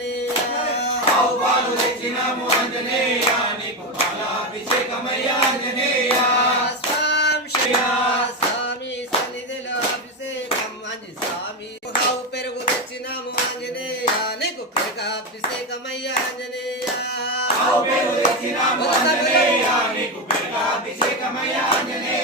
ఆంజనేయ ఆవుపాలు తెచ్చినాము ఆంజనేయ నీకు పాలాభిషేకమయ్య ఆంజనేయ స్వామి సన్నిధిలో అభిషేకం అని స్వామి ఆవు పెరుగు తెచ్చినాము ఆంజనేయ నీకు పెరుగు అభిషేకమయ్య ఆంజనేయ ఆవు పెరుగు తెచ్చినాము ఆంజనేయ నీకు పెరుగు అభిషేకమయ్య ఆంజనేయ.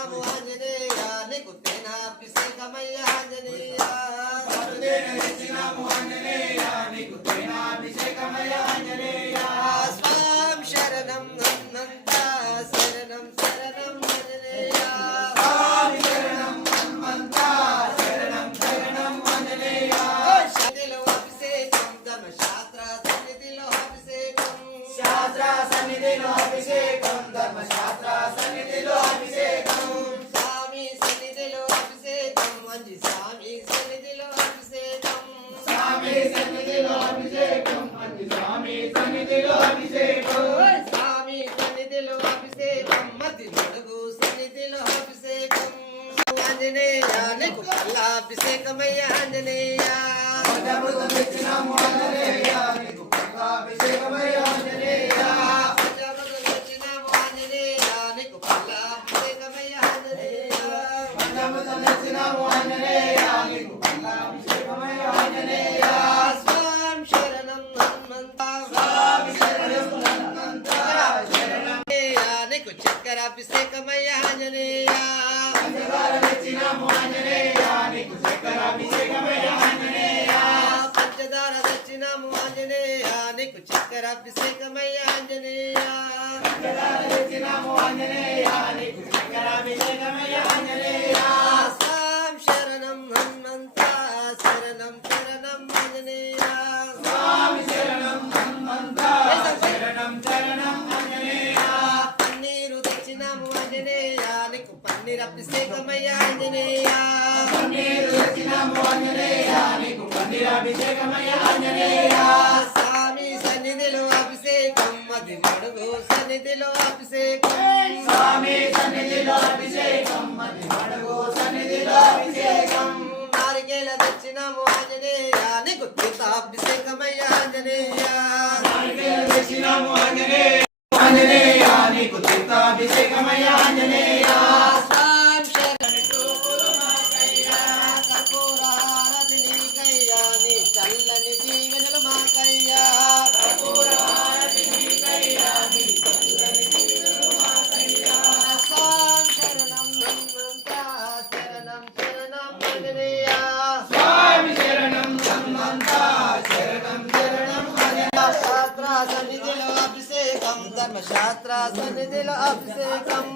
那不爱你。ఆంజనేయ నీకు తీర్థాభిషేకమయ్య ఆంజనేయ. ఆంజనేయ. నీకు తీర్థాభిషేకమయ్య ఆంజనేయ. ధర్మశాస్త్ర సన్నిధిలో అభిషేకం.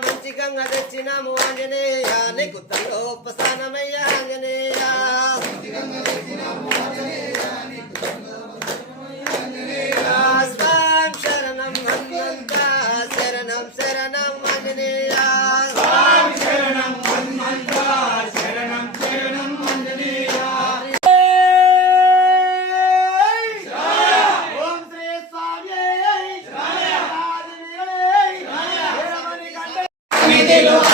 మంచికంగా తెచ్చినాము ఆంజనేయ నికుతంలో ఉపస్థానమయ్య Anjaneya. me de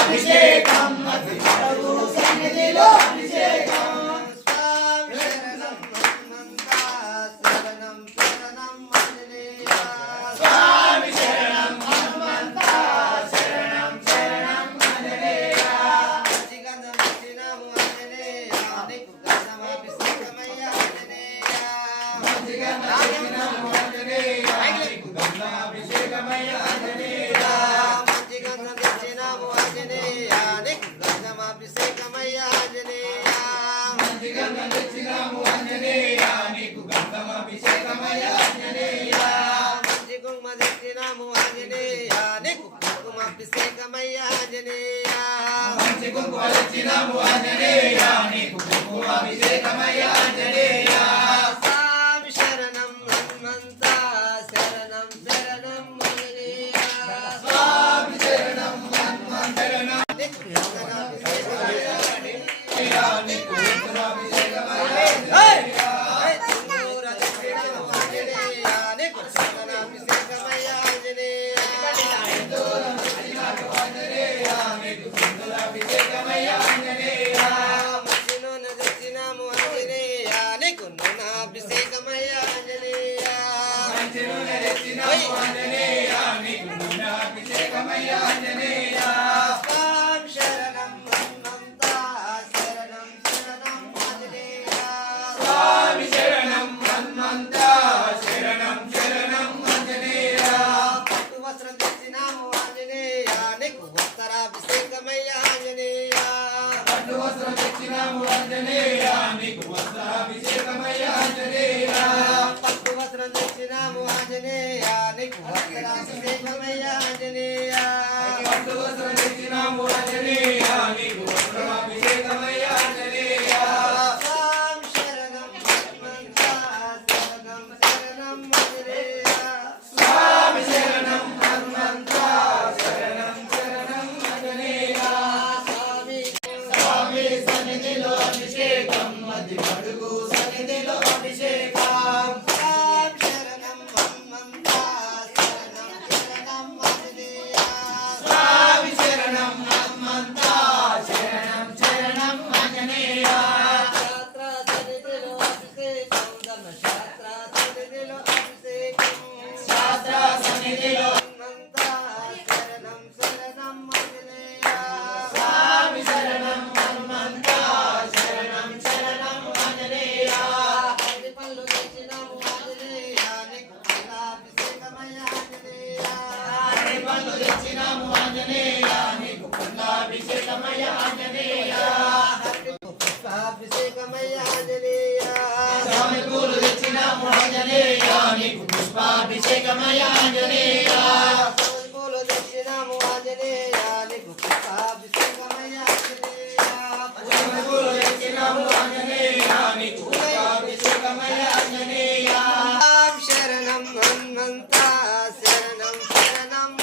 serenam serenam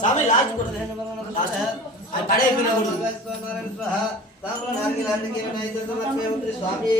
స్వామి లాస్ట్ కూడా లాస్ట్ అది పడే పిల్లలు తామ్ర నాలుగు లాంటికి ఐదు సమర్పయ స్వామి.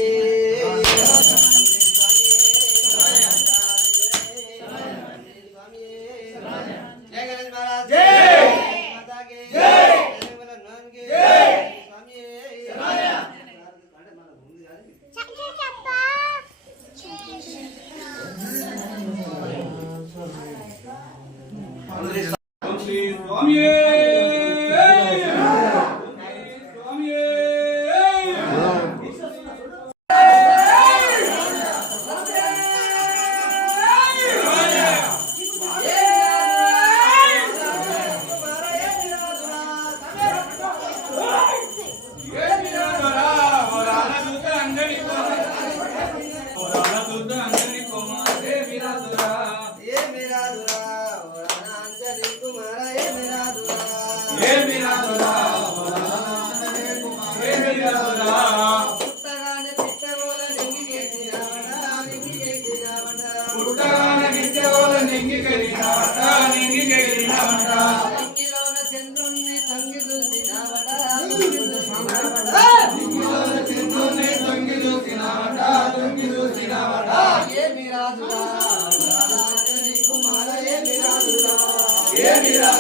ఏ మేరా